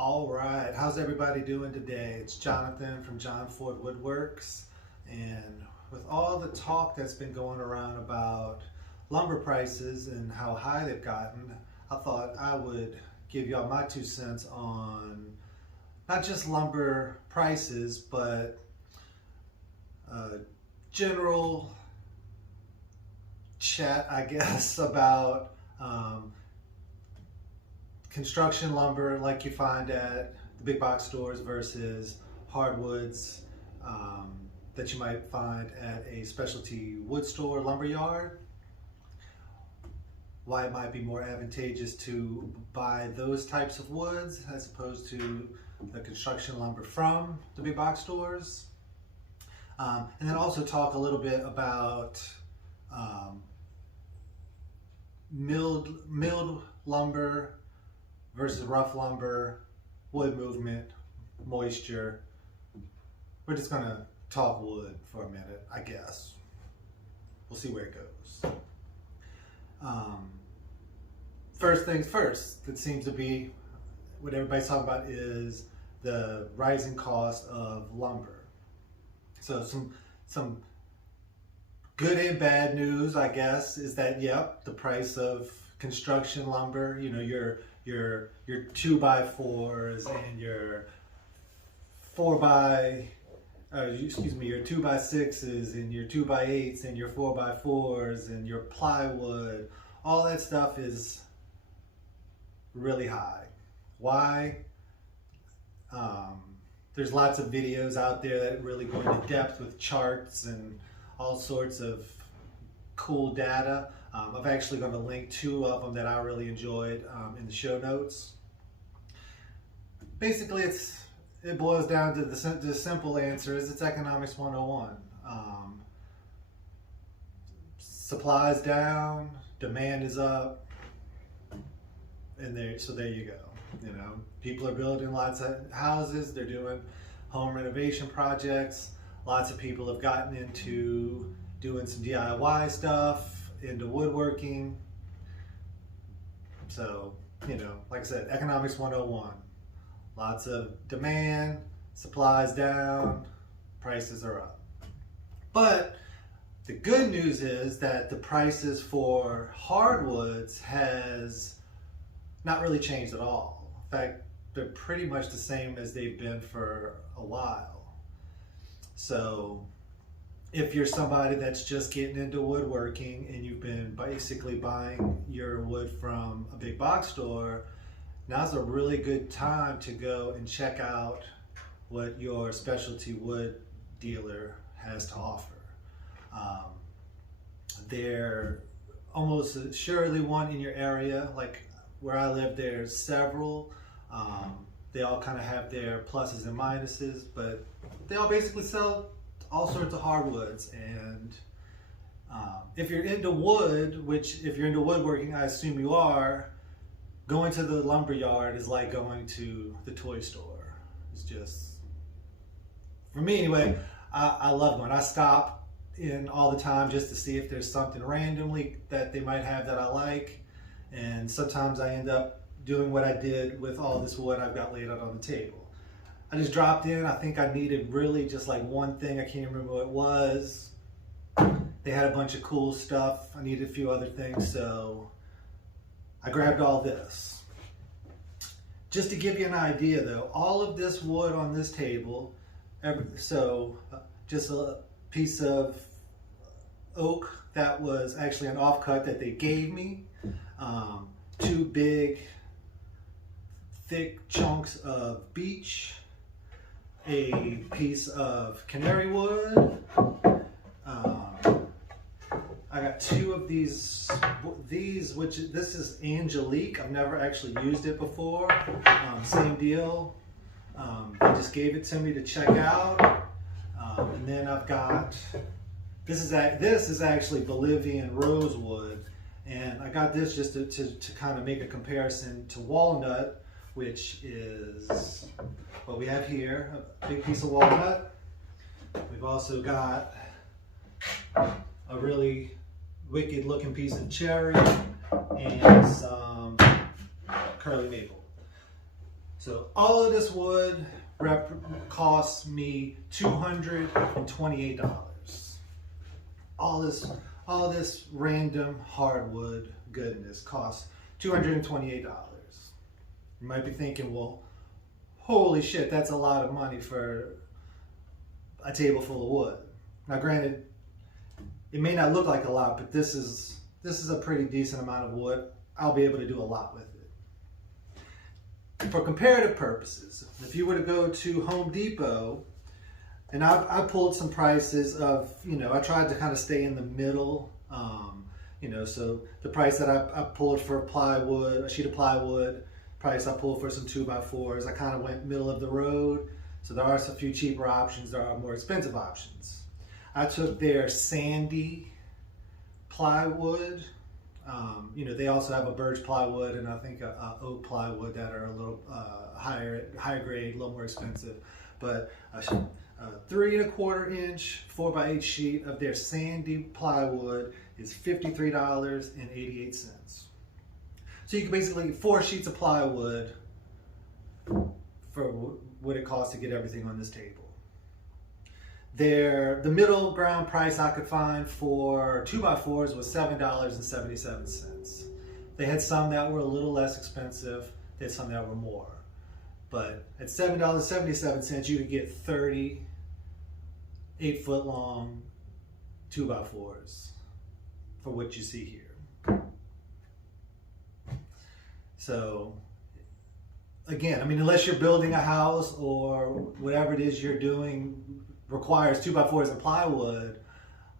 All right, how's everybody doing today? It's Jonathan from Jon Ford Woodworks, and with all the talk that's been going around about lumber prices and how high they've gotten, I thought I would give y'all my 2 cents on not just lumber prices, but general chat, I guess, about construction lumber like you find at the big box stores versus hardwoods that you might find at a specialty wood store, lumber yard. Why it might be more advantageous to buy those types of woods as opposed to the construction lumber from the big box stores. And then also talk a little bit about milled lumber versus rough lumber, wood movement, moisture. We're just gonna talk wood for a minute, I guess. We'll see where it goes. First things first, that seems to be what everybody's talking about is the rising cost of lumber. So some good and bad news, I guess, is that yep, the price of construction lumber, you know, your 2x4s and your your 2x6s and your 2x8s and your 4x4s and your plywood, all that stuff is really high. Why? There's lots of videos out there that really go into depth with charts and all sorts of cool data. I'm actually going to link 2 of them that I really enjoyed in the show notes. Basically, it boils down to the simple answer is it's economics 101. Supply is down, demand is up, and there you go. You know, people are building lots of houses, they're doing home renovation projects. Lots of people have gotten into doing some DIY stuff, into woodworking. So, you know, like I said, economics 101. Lots of demand, supplies down, prices are up. But the good news is that the prices for hardwoods has not really changed at all. In fact, they're pretty much the same as they've been for a while. So if you're somebody that's just getting into woodworking and you've been basically buying your wood from a big box store, now's a really good time to go and check out what your specialty wood dealer has to offer. There almost surely one in your area, like where I live, there's several. They all kind of have their pluses and minuses, but they all basically sell all sorts of hardwoods. And if you're into wood, which if you're into woodworking, I assume you are, going to the lumber yard is like going to the toy store. It's just, for me anyway, I love going. I stop in all the time just to see if there's something randomly that they might have that I like. And sometimes I end up doing what I did with all this wood I've got laid out on the table. I just dropped in. I think I needed really just like one thing. I can't remember what it was. They had a bunch of cool stuff. I needed a few other things, so I grabbed all this. Just to give you an idea though, all of this wood on this table, so just a piece of oak that was actually an offcut that they gave me, 2 big thick chunks of beech, a piece of canary wood. I got 2 of these, which this is Angelique. I've never actually used it before. Same deal. They just gave it to me to check out. And then I've got, this is actually Bolivian rosewood. And I got this just to kind of make a comparison to walnut, which is what we have here, a big piece of walnut. We've also got a really wicked looking piece of cherry and some curly maple. So all of this wood costs me $228. All this random hardwood goodness costs $228. You might be thinking, well, holy shit, that's a lot of money for a table full of wood. Now granted, it may not look like a lot, but this is a pretty decent amount of wood. I'll be able to do a lot with it. For comparative purposes, if you were to go to Home Depot, and I pulled some prices of, I tried to kind of stay in the middle, so the price that I pulled for plywood, a sheet of plywood, price I pulled for some 2x4s, I kind of went middle of the road. So there are a few cheaper options, there are more expensive options. I took their sandy plywood. They also have a birch plywood and I think a oak plywood that are a little higher grade, a little more expensive. But a 3 1/4 inch 4x8 sheet of their sandy plywood is $53.88. So you can basically 4 sheets of plywood for what it costs to get everything on this table. The middle ground price I could find for 2x4s was $7.77. They had some that were a little less expensive, they had some that were more. But at $7.77 you could get 30 8-foot long 2x4s for what you see here. So again, unless you're building a house or whatever it is you're doing requires 2x4s and plywood,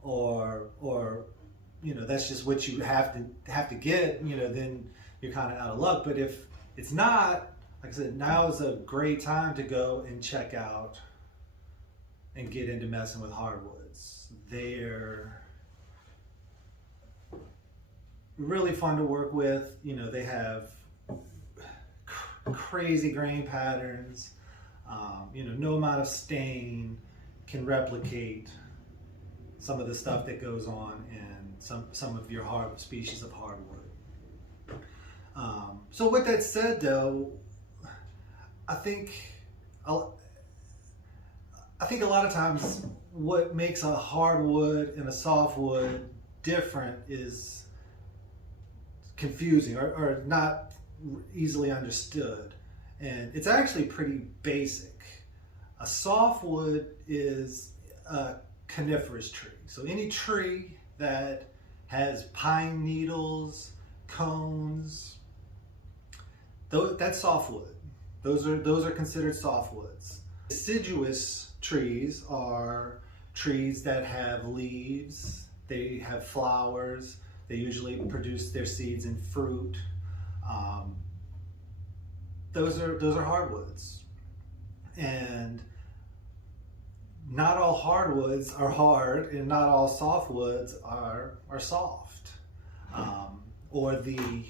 or that's just what you have to get, then you're kind of out of luck. But if it's not, like I said, now is a great time to go and check out and get into messing with hardwoods. They're really fun to work with. They have crazy grain patterns. No amount of stain can replicate some of the stuff that goes on in some of your species of hardwood. So with that said, though, I think a lot of times what makes a hardwood and a softwood different is confusing or not easily understood. And it's actually pretty basic. A softwood is a coniferous tree. So any tree that has pine needles, cones, that's softwood. Those are considered softwoods. Deciduous trees are trees that have leaves, they have flowers, they usually produce their seeds in fruit. Those are hardwoods. And not all hardwoods are hard and not all softwoods are soft. Or the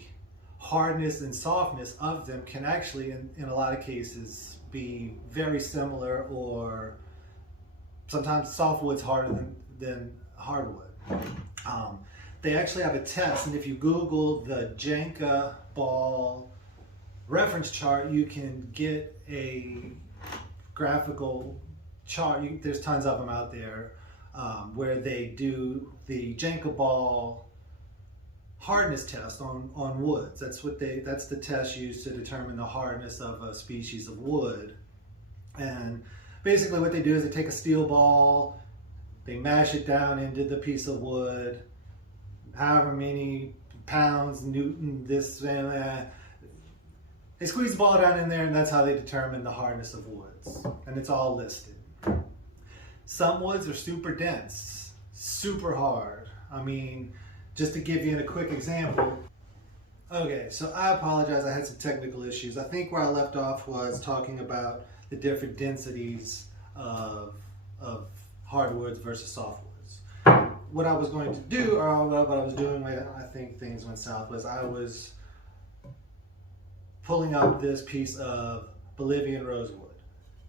hardness and softness of them can actually, in a lot of cases, be very similar, or sometimes softwood's harder than hardwood. They actually have a test, and if you Google the Jenga ball reference chart, you can get a graphical chart. There's tons of them out there where they do the Jenga ball hardness test on woods. That's the test used to determine the hardness of a species of wood. And basically what they do is they take a steel ball, they mash it down into the piece of wood, however many pounds, newton, this and that. They squeeze the ball down in there, and that's how they determine the hardness of woods. And it's all listed. Some woods are super dense, super hard. Just to give you a quick example. Okay, so I apologize, I had some technical issues. I think where I left off was talking about the different densities of hardwoods versus softwoods. What I was going to do, or what I was doing when I think things went south, was I was pulling up this piece of Bolivian rosewood.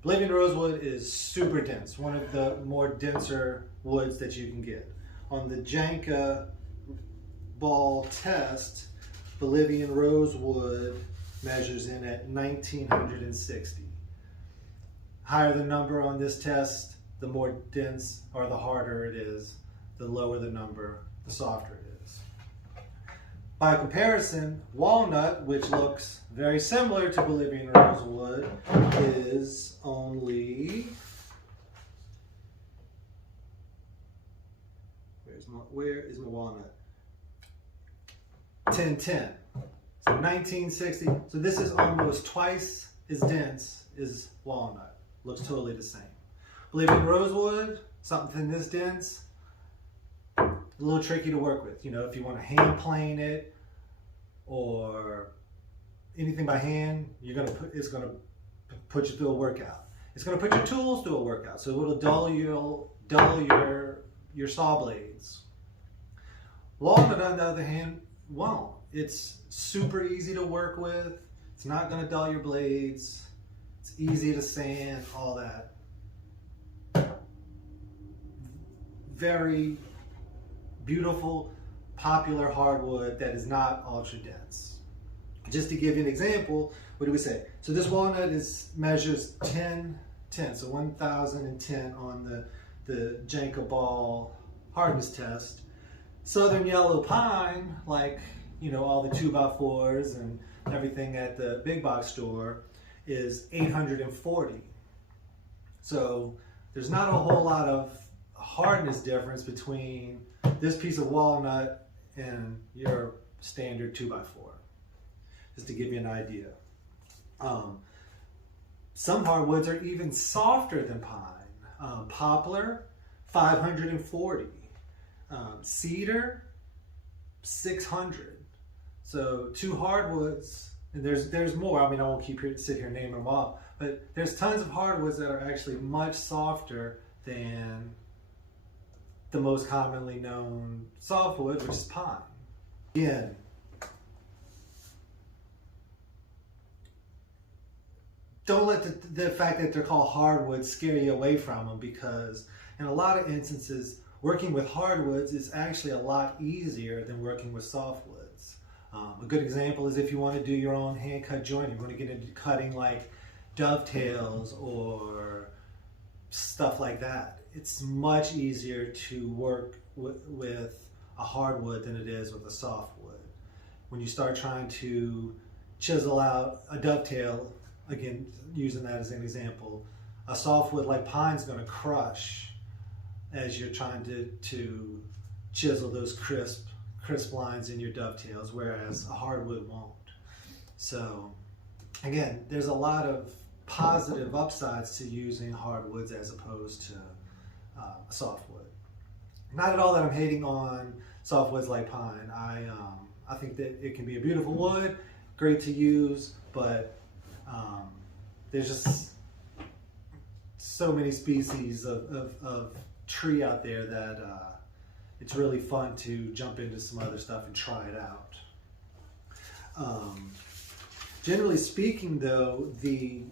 Bolivian rosewood is super dense, one of the more denser woods that you can get. On the Jenga ball test, Bolivian rosewood measures in at 1960. Higher the number on this test, the more dense or the harder it is. The lower the number, the softer it is. By comparison, walnut, which looks very similar to Bolivian rosewood, is only, where is my walnut? 1010. So 1960. So this is almost twice as dense as walnut. Looks totally the same. Bolivian rosewood, something this dense, a little tricky to work with. You know, if you want to hand plane it or anything by hand, it's gonna put you through a workout. It's gonna put your tools through a workout. So it'll dull your saw blades. Walnut, on the other hand, won't. It's super easy to work with. It's not gonna dull your blades. It's easy to sand, all that. Very beautiful, popular hardwood that is not ultra dense. Just to give you an example, what do we say? So this walnut measures 1010, so 1010 on the Janka ball hardness test. Southern yellow pine, like, you know, all the 2x4s and everything at the big box store, is 840. So there's not a whole lot of hardness difference between this piece of walnut and your standard 2x4, just to give you an idea. Some hardwoods are even softer than pine. Poplar, 540. Cedar, 600. So two hardwoods, and there's more. I mean, I won't sit here naming them all, but there's tons of hardwoods that are actually much softer than the most commonly known softwood, which is pine. Again, don't let the fact that they're called hardwoods scare you away from them, because in a lot of instances, working with hardwoods is actually a lot easier than working with softwoods. A good example is if you want to do your own hand cut joint, you want to get into cutting like dovetails or stuff like that. It's much easier to work with a hardwood than it is with a softwood. When you start trying to chisel out a dovetail, again, using that as an example, a softwood like pine's going to crush as you're trying to chisel those crisp lines in your dovetails, whereas a hardwood won't. So again, there's a lot of positive upsides to using hardwoods as opposed to a softwood. Not at all that I'm hating on softwoods like pine. I think that it can be a beautiful wood, great to use, but there's just so many species of tree out there that it's really fun to jump into some other stuff and try it out. Generally speaking though, the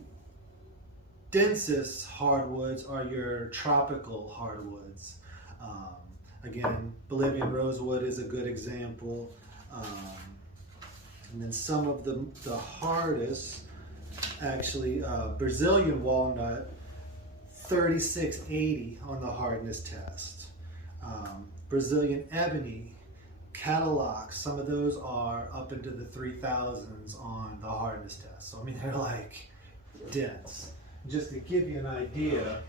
densest hardwoods are your tropical hardwoods. Again, Bolivian rosewood is a good example. And then some of the hardest, actually, Brazilian walnut, 3680 on the hardness test. Brazilian ebony, Cadillac, some of those are up into the 3000s on the hardness test. So I mean, they're like dense. Just to give you an idea,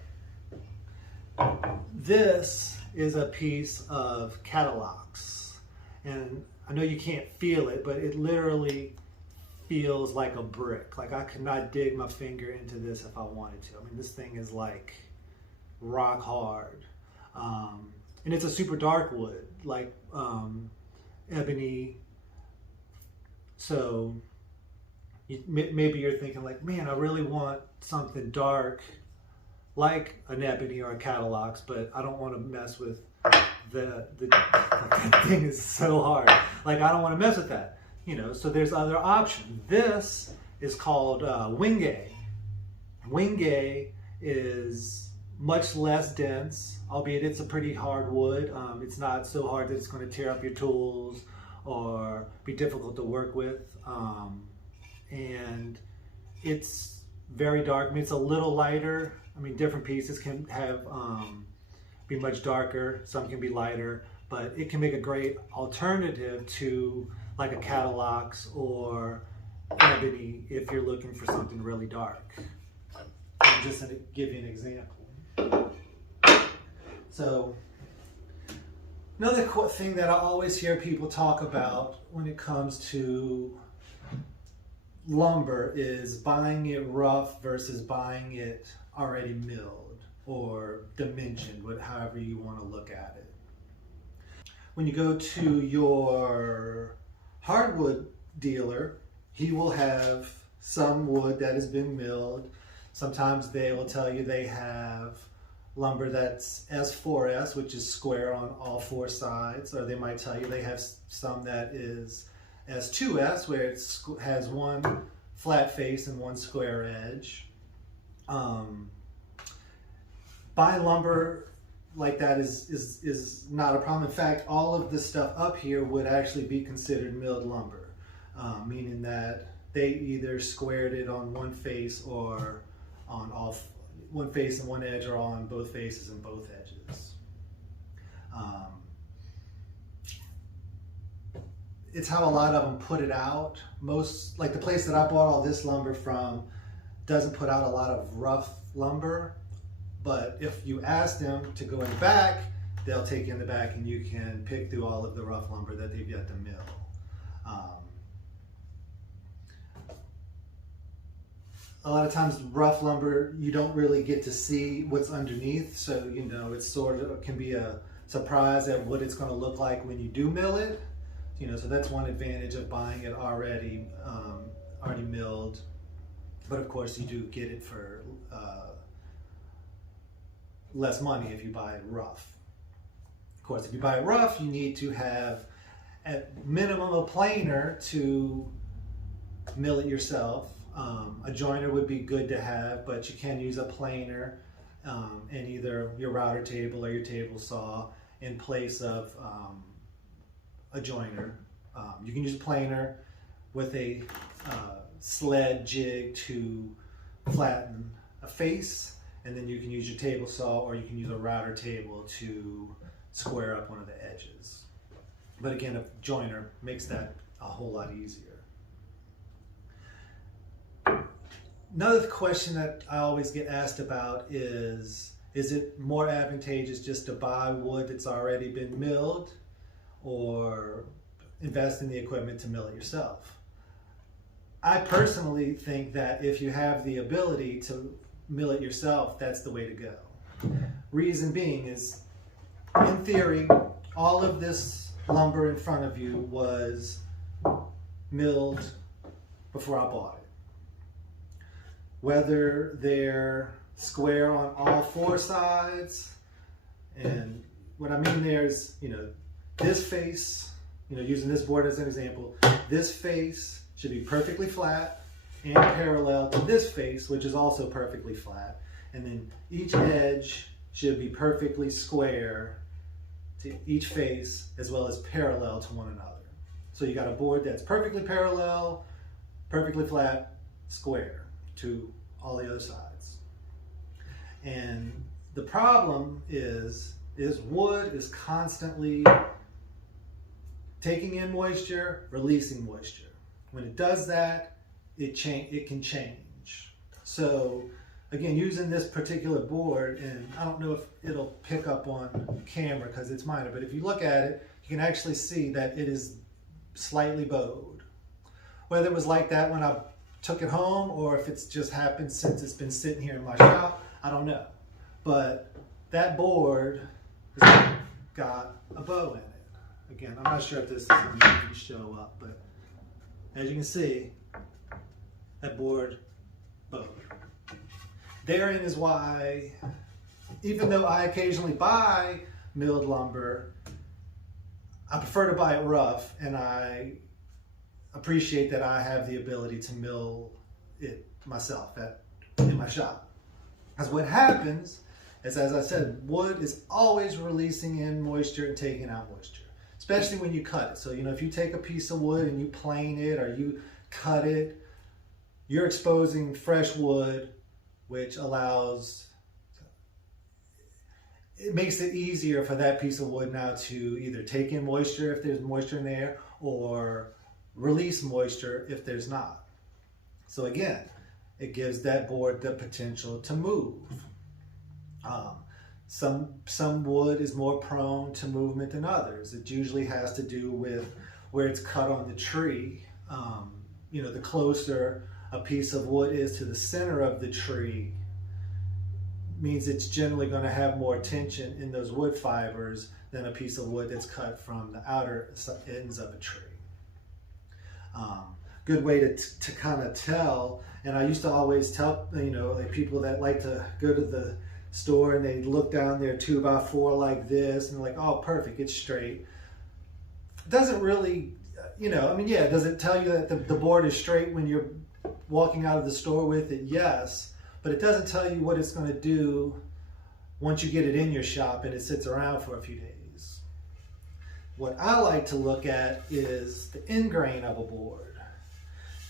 this is a piece of Cadillacs, and I know you can't feel it, but it literally feels like a brick. Like I could not dig my finger into this if I wanted to. I mean, this thing is like rock hard. And it's a super dark wood, like ebony. So maybe you're thinking like, man, I really want something dark like an ebony or a Cadillacs, but I don't want to mess with that thing is so hard. Like I don't want to mess with that, you know. So there's other options. This is called wingay. Wingay is much less dense, albeit it's a pretty hard wood. It's not so hard that it's going to tear up your tools or be difficult to work with. and it's very dark. I mean, it's a little lighter. I mean, different pieces can have be much darker, some can be lighter, but it can make a great alternative to like a Cadillacs or ebony if you're looking for something really dark. I'm just going to give you an example. So another thing that I always hear people talk about when it comes to lumber is buying it rough versus buying it already milled or dimensioned, however you want to look at it. When you go to your hardwood dealer, he will have some wood that has been milled. Sometimes they will tell you they have lumber that's S4S, which is square on all four sides, or they might tell you they have some that is S2S, where it has one flat face and one square edge. Buying lumber like that is not a problem. In fact, all of this stuff up here would actually be considered milled lumber, meaning that they either squared it on one face or on one face and one edge, or on both faces and both edges. It's how a lot of them put it out. Most, like the place that I bought all this lumber from, doesn't put out a lot of rough lumber, but if you ask them to go in the back, they'll take you in the back and you can pick through all of the rough lumber that they've yet to mill. A lot of times rough lumber, you don't really get to see what's underneath, so you know, it's sort of can be a surprise at what it's going to look like when you do mill it. You know, so that's one advantage of buying it already milled. But of course, you do get it for less money if you buy it rough. Of course, if you buy it rough, you need to have at minimum a planer to mill it yourself. A joiner would be good to have, but you can use a planer and either your router table or your table saw in place of a joiner. You can use a planer with a sled jig to flatten a face, and then you can use your table saw, or you can use a router table to square up one of the edges. But again, a joiner makes that a whole lot easier. Another question that I always get asked about is it more advantageous just to buy wood that's already been milled, or invest in the equipment to mill it yourself? I personally think that if you have the ability to mill it yourself, that's the way to go. Reason being is, in theory, all of this lumber in front of you was milled before I bought it. Whether they're square on all four sides, and what I mean there is, you know, this face, you know, using this board as an example, this face should be perfectly flat and parallel to this face, which is also perfectly flat. And then each edge should be perfectly square to each face, as well as parallel to one another. So you got a board that's perfectly parallel, perfectly flat, square to all the other sides. And the problem is wood is constantly taking in moisture, releasing moisture. When it does that, it can change. So again, using this particular board, and I don't know if it'll pick up on camera because it's minor, but if you look at it, you can actually see that it is slightly bowed. Whether it was like that when I took it home, or if it's just happened since it's been sitting here in my shop, I don't know. But that board has got a bow in it. Again, I'm not sure if this is going to show up, but as you can see, that board bowed. Therein is why, even though I occasionally buy milled lumber, I prefer to buy it rough, and I appreciate that I have the ability to mill it myself in my shop. Because what happens is, as I said, wood is always releasing in moisture and taking out moisture, especially when you cut it. So, you know, if you take a piece of wood and you plane it or you cut it, you're exposing fresh wood, which it makes it easier for that piece of wood now to either take in moisture if there's moisture in there, or release moisture if there's not. So again, it gives that board the potential to move. Some wood is more prone to movement than others. It usually has to do with where it's cut on the tree. The closer a piece of wood is to the center of the tree, means it's generally going to have more tension in those wood fibers than a piece of wood that's cut from the outer ends of a tree. Good way to kind of tell, and I used to always tell, like people that like to go to the store and they look down their 2x4 like this and they're like, oh, perfect, it's straight. It doesn't really, does it tell you that the board is straight when you're walking out of the store with it? Yes, but it doesn't tell you what it's going to do once you get it in your shop and it sits around for a few days. What I like to look at is the end grain of a board.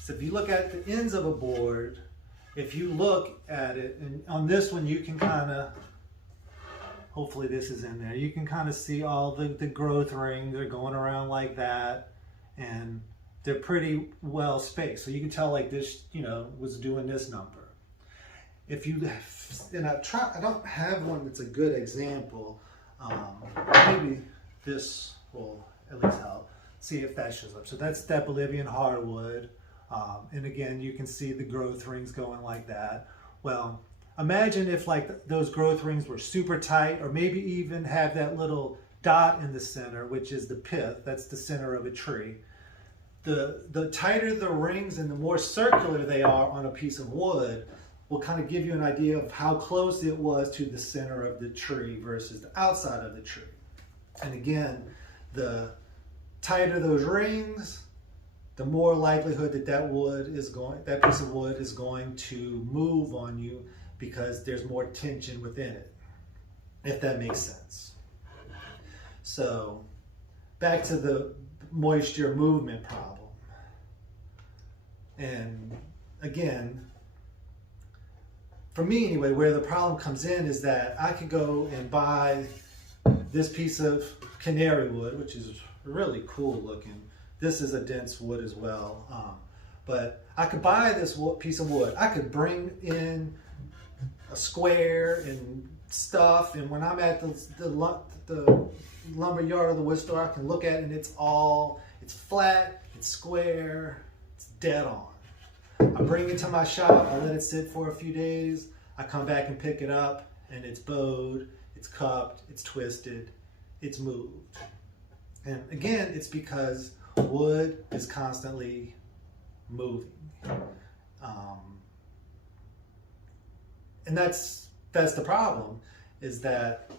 So if you look at the ends of a board, if you look at it, and on this one you can kind of, hopefully this is in there, you can kind of see all the growth rings are going around like that, and they're pretty well spaced. So you can tell like this, was doing this number. If you, and I don't have one that's a good example. Maybe this will at least help. See if that shows up. So that's that Bolivian hardwood. And again, you can see the growth rings going like that. Well, imagine if like those growth rings were super tight, or maybe even have that little dot in the center, which is the pith. That's the center of a tree. The tighter the rings and the more circular they are on a piece of wood will kind of give you an idea of how close it was to the center of the tree versus the outside of the tree. And again, the tighter those rings, the more likelihood that that piece of wood is going to move on you, because there's more tension within it, if that makes sense. So back to the moisture movement problem. And again, for me anyway, where the problem comes in is that I could go and buy this piece of canary wood, which is really cool looking. This is a dense wood as well. But I could buy this piece of wood. I could bring in a square and stuff, and when I'm at the lumber yard or the wood store, I can look at it and it's flat, it's square, it's dead on. I bring it to my shop, I let it sit for a few days, I come back and pick it up, and it's bowed, it's cupped, it's twisted, it's moved. And again, it's because wood is constantly moving. And that's the problem, is that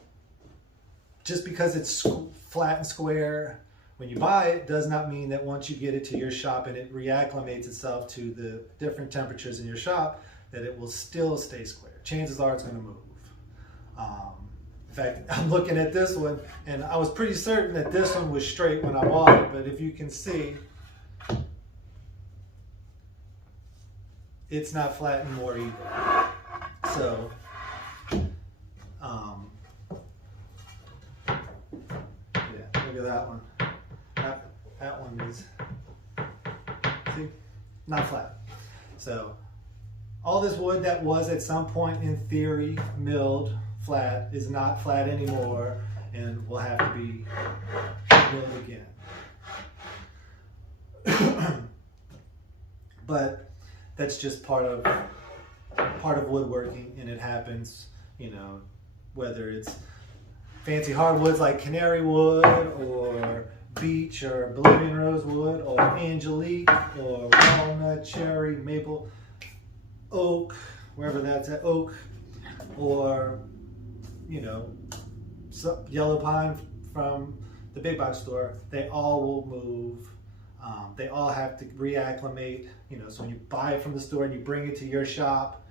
just because it's flat and square when you buy it does not mean that once you get it to your shop and it reacclimates itself to the different temperatures in your shop, that it will still stay square. Chances are it's going to move. In fact, I'm looking at this one, and I was pretty certain that this one was straight when I bought it, but if you can see, it's not flat anymore either. So, yeah, look at that one. That one is, see, not flat. So, all this wood that was at some point in theory milled flat is not flat anymore, and will have to be milled again. But that's just part of woodworking, and it happens, whether it's fancy hardwoods like canary wood or beech or Bolivian rosewood or angelique or walnut, cherry, maple, oak, wherever that's at, oak, or yellow pine from the big box store. They all will move. They all have to reacclimate. So when you buy it from the store and you bring it to your shop,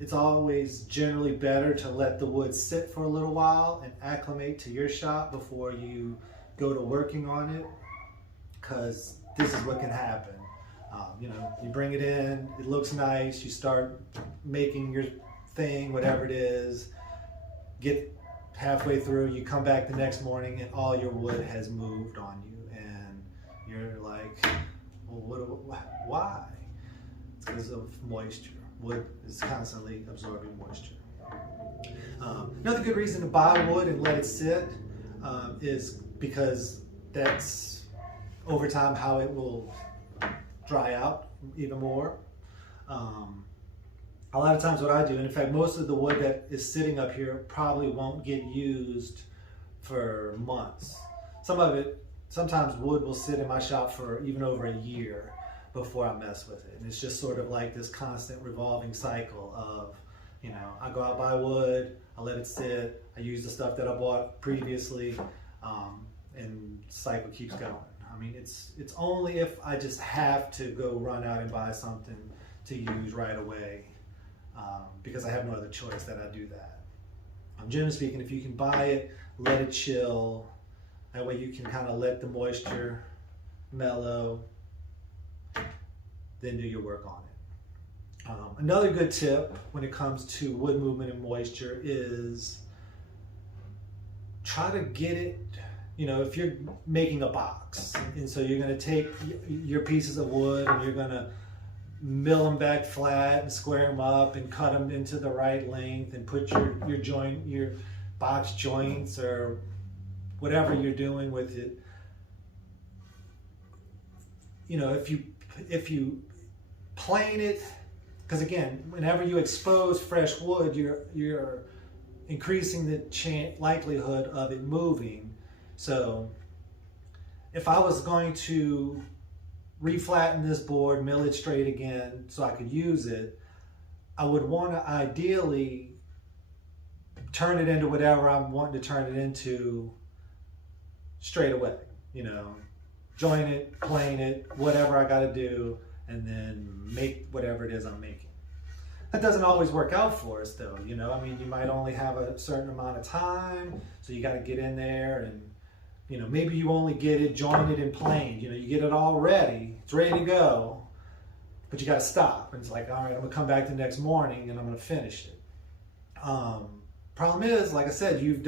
it's always generally better to let the wood sit for a little while and acclimate to your shop before you go to working on it, because this is what can happen. You know, you bring it in, it looks nice, you start making your thing, whatever it is, get halfway through, you come back the next morning and all your wood has moved on you, and you're like, well, why? It's because of moisture. Wood is constantly absorbing moisture. Another good reason to buy wood and let it sit is because that's over time how it will dry out even more. A lot of times what I do, and in fact most of the wood that is sitting up here probably won't get used for months. Sometimes wood will sit in my shop for even over a year before I mess with it. And it's just sort of like this constant revolving cycle of, you know, I go out, buy wood, I let it sit, I use the stuff that I bought previously, and the cycle keeps going. I mean, it's only if I just have to go run out and buy something to use right away, because I have no other choice, that I do that. Generally speaking, if you can buy it, let it chill, that way you can kind of let the moisture mellow, then do your work on it. Another good tip when it comes to wood movement and moisture is try to get it, you know, if you're making a box, and so you're going to take your pieces of wood and you're going to mill them back flat and square them up and cut them into the right length and put your box joints or whatever you're doing with it. You know, if you plane it, because again, whenever you expose fresh wood, you're increasing the likelihood of it moving. So if I was going to reflatten this board, mill it straight again so I could use it, I would want to ideally turn it into whatever I'm wanting to turn it into straight away. You know, join it, plane it, whatever I got to do, and then make whatever it is I'm making. That doesn't always work out for us though, you know. I mean, you might only have a certain amount of time, so you got to get in there and, you know, maybe you only get it jointed and planed. You know, you get it all ready, it's ready to go, but you got to stop. And it's like, all right, I'm gonna come back the next morning and I'm gonna finish it. Problem is, like I said, you've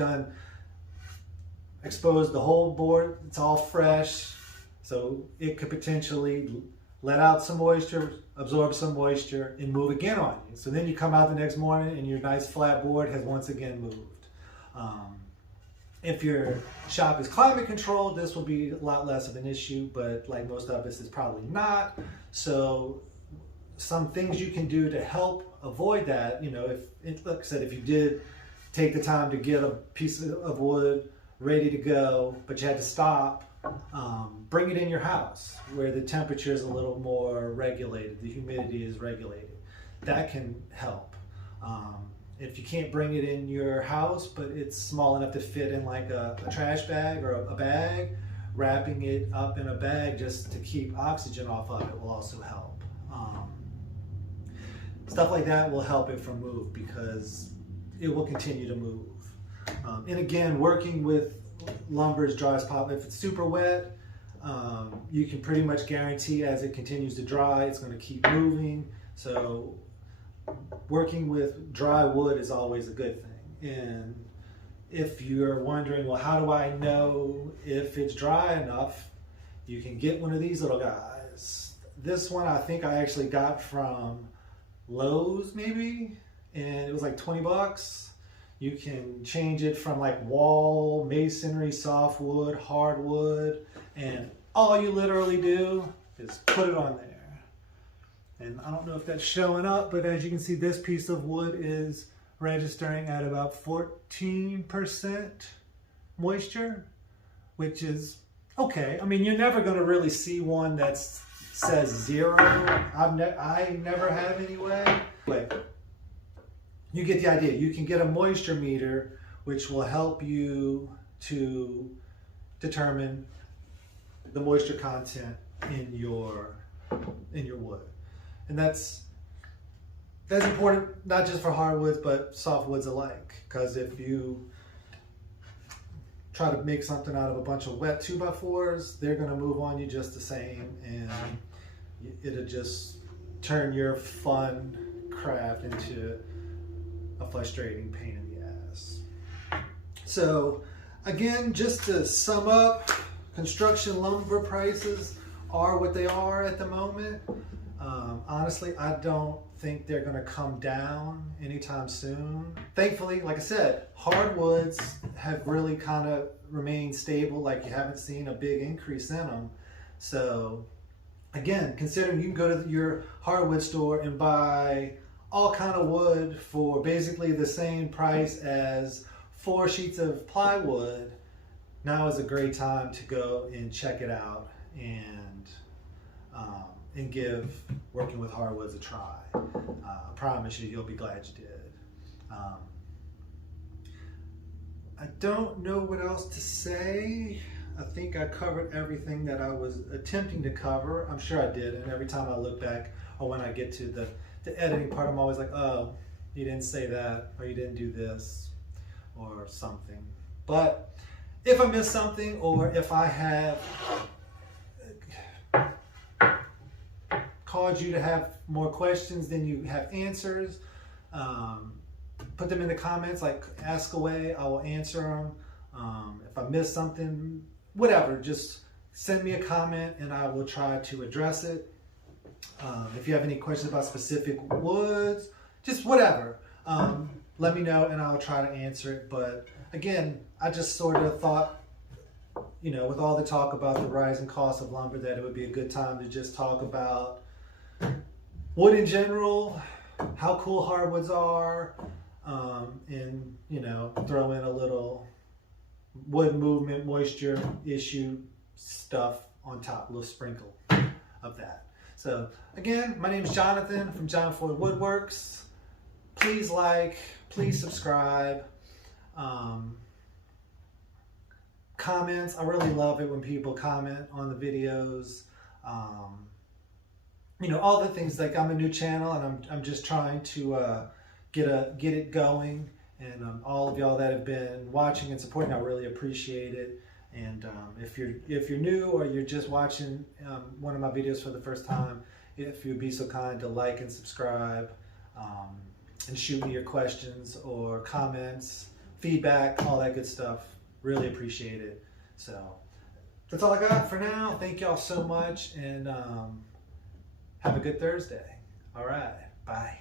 exposed the whole board, it's all fresh, so it could potentially let out some moisture, absorb some moisture, and move again on you. So then you come out the next morning and your nice flat board has once again moved. If your shop is climate controlled, this will be a lot less of an issue, but like most of us, it's probably not. So some things you can do to help avoid that, you know, like I said, if you did take the time to get a piece of wood ready to go, but you had to stop, bring it in your house where the temperature is a little more regulated, the humidity is regulated. That can help. If you can't bring it in your house, but it's small enough to fit in like a trash bag or a bag, wrapping it up in a bag just to keep oxygen off of it will also help. Stuff like that will help it from move because it will continue to move. And again, working with lumber as dry as possible. If it's super wet, you can pretty much guarantee as it continues to dry, it's going to keep moving. So working with dry wood is always a good thing. And if you're wondering, well, how do I know if it's dry enough? You can get one of these little guys. This one I think I actually got from Lowe's maybe, and it was like 20 bucks. You can change it from like wall, masonry, softwood, hardwood, and all you literally do is put it on there. And I don't know if that's showing up, but as you can see, this piece of wood is registering at about 14% moisture, which is okay. I mean, you're never going to really see one that says 0. I never have anyway. But you get the idea. You can get a moisture meter, which will help you to determine the moisture content in your wood. And that's important not just for hardwoods but softwoods alike, because if you try to make something out of a bunch of wet 2x4s, they're going to move on you just the same, and it'll just turn your fun craft into a frustrating pain in the ass. So again, just to sum up, construction lumber prices are what they are at the moment. Honestly, I don't think they're going to come down anytime soon. Thankfully, like I said, hardwoods have really kind of remained stable. Like, you haven't seen a big increase in them. So again, considering you can go to your hardwood store and buy all kind of wood for basically the same price as 4 sheets of plywood, now is a great time to go and check it out and give working with hardwoods a try. I promise you, you'll be glad you did. I don't know what else to say. I think I covered everything that I was attempting to cover. I'm sure I did, and every time I look back, or when I get to the editing part, I'm always like, oh, you didn't say that, or you didn't do this, or something. But if I missed something, or if I have caused you to have more questions than you have answers, put them in the comments, like, ask away, I will answer them. If I missed something, whatever, just send me a comment and I will try to address it. If you have any questions about specific woods, just whatever, let me know and I'll try to answer it. But again, I just sort of thought, you know, with all the talk about the rising cost of lumber, that it would be a good time to just talk about wood in general, how cool hardwoods are, and, you know, throw in a little wood movement, moisture issue stuff on top, a little sprinkle of that. So again, my name is Jonathan from Jon Ford Woodworks. Please like, please subscribe. Comments, I really love it when people comment on the videos. You know, all the things, like, I'm a new channel and I'm just trying to get it going, and all of y'all that have been watching and supporting, I really appreciate it. And if you're new or you're just watching one of my videos for the first time, if you'd be so kind to like and subscribe, and shoot me your questions or comments, feedback, all that good stuff. Really appreciate it. So that's all I got for now. Thank y'all so much, and have a good Thursday. All right, bye.